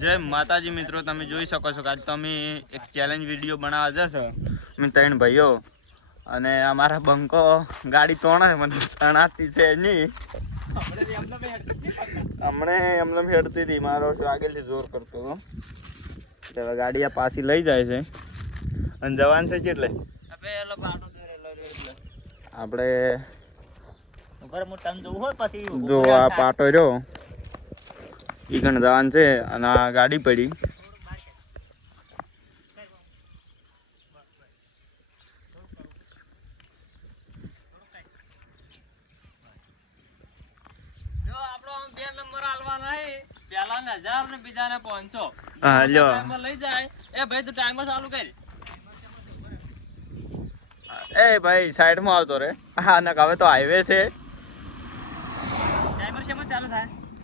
જય માતાજી મિત્રો, તમે જોઈ શકો છો કે આજ તમે એક ચેલેન્જ વિડીયો બનાવવા જશો. અમે 3 ભાઈઓ અને અમારા બંકો ગાડી તોણે મને તણાતી છે નહીં. હમણે એમને હેડતી હતી, મારો આગળથી જોર કરતો હતો. એટલે ગાડી આ પાછી લઈ જાય છે અને જવાન છે એટલે આપણે જો આ પાટો રહ્યો ઈ કણ જવાન છે અને આ ગાડી પડી. એ ભાઈ સાઈડ માં આવતો રે. હા ને હવે તો હાઈવે છે.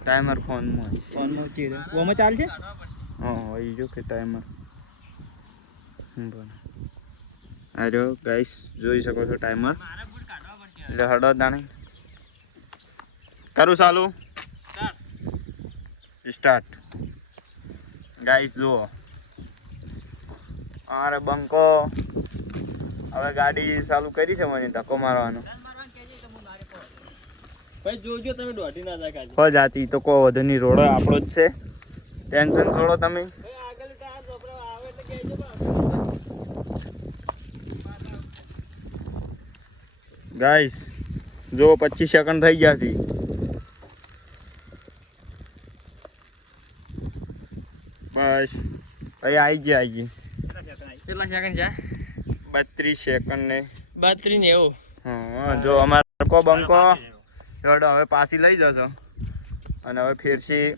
ટાઈમર ફોન માં ચાલશે. ઈ જો કે ટાઈમર આર્યો ગાઈસ જોઈ શકો છો ટાઈમર. એટલે હડો દાણી કરું ચાલુ સ્ટાર્ટ. ગાઈસ જુઓ અરે બંકો હવે ગાડી ચાલુ કરી છે. મને ધક્કો મારવાનો જોજો તમે દોઢી ના જાય. હો જાતી તો કો વધુ ની રોડો આપણો જ છે. ટેન્શન છોડો તમે. ગાઈસ જો 25 સેકન્ડ થઈ ગયા છે. બસ ભાઈ આવી ગઈ. કેટલા સેકન્ડ છે? 32 સેકન્ડ ને 32 ને એવું. હા જો અમારો કો બંકો રોડો હવે પાછી લઈ જશો અને હવે ફેરથી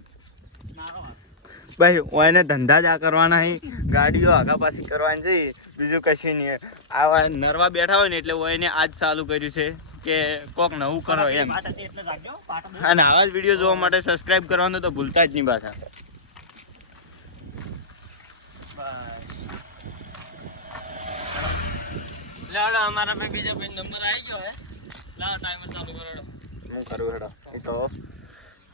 ભાઈ ઓને ધંધા જ આ કરવાના છે. ગાડીઓ આગા પાછી કરવાની છે, બીજું કશું નહીં. આ નરવા બેઠા હોય ને એટલે ઓને આજ ચાલુ કર્યું છે કે કોક નવું કરો એમ. અને આવા જ વિડીયો જોવા માટે સબસ્ક્રાઇબ કરવાનું તો ભૂલતા જ નહીં પાછા. અમારા ભાઈ બીજા ભાઈ નંબર આવી ગયો હે. લાવ ટાઈમર ચાલુ કરો. હું કરું હેડો એ તો.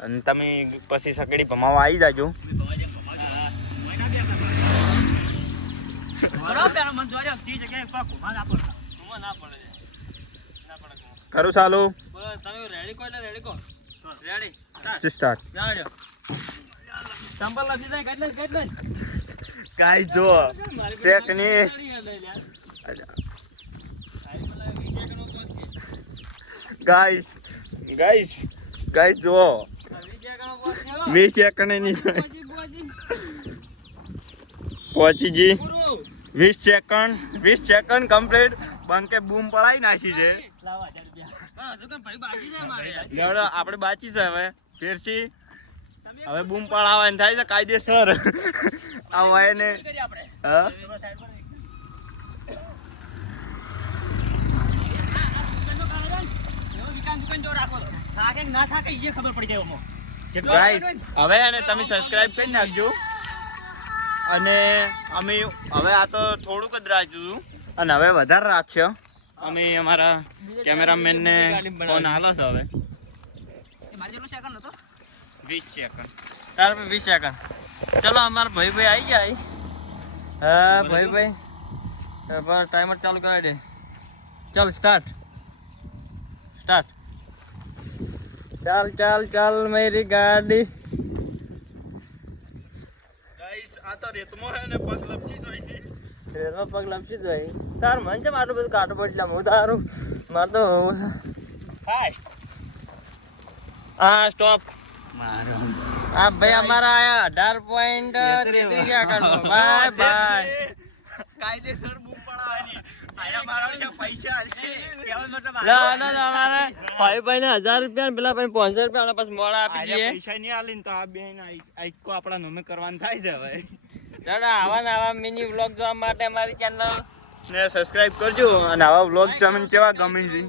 અને તમે પછી સકડી ભમાવા આવી જાજો. કરું ચાલુ સ્ટાર્ટ. કાઈ જો શેક ની ગાઈસ જો 20 સેકન્ડ ની પહોંચી જી. 20 સેકન્ડ કમ્પ્લીટ. બંકે બૂમ પડાઈ નાખી છે. આપણે બાકી છે હવે ફેરથી હવે બૂમ પડાવવાની થાય છે કાયદેસર. આ હોય ને હા હવે એને તમે સબસ્ક્રાઇબ કરી નાખજો. અને અમે હવે આ તો થોડુંક જ રાખશું અને હવે વધારે રાખશો. અમે અમારા કેમેરામેન ને ફોન હાલો છો હવે 20 સેકન્ડ. તાર 20 સેકન્ડ. ચલો અમારા ભાઈ આવી ગયા. હા ભાઈ ટાઈમર ચાલુ કરાવી દે. ચાલ સ્ટાર્ટ. ચાલ મેરી ગાડી. ગાઈસ આ તો રેતમાં હે ને પગ લપસી જાય છે. રેતમાં પગ લપસી જાય. તાર મન છે આટલું બધું કાટો પડલા હું તારું માર તો ફાસ્ટ. હા સ્ટોપ. મારો આ ભાઈ અમારા આયા 18.33 સેકન્ડ. બાય કાયદેસર બૂમ પડાવવાની. આયા મારા પૈસા આલશે. અમારે ભાઈ ને 1000 રૂપિયા પેલા ભાઈ 500 રૂપિયા પછી મોડા આપી દઈએ. પૈસા નહીં આલી ને તો આ બેન આઈકો આપણા નોમે કરવાનું થાય છે હવે. દાદા આવા મિની વ્લોગ જોવા માટે અમારી ચેનલ ને સબસ્ક્રાઇબ કરજો. અને આવા વ્લોગ તમને કેવા ગમે છે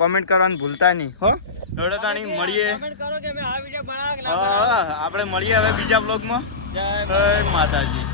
કોમેન્ટ કરવાનું ભૂલતા નહીં. હો નોડતાણી મળીએ. કમેન્ટ કરો કે અમે આ વિડિયો બનાવવા કે હા આપણે મળીએ હવે બીજા વ્લોગમાં. જય માતાજી.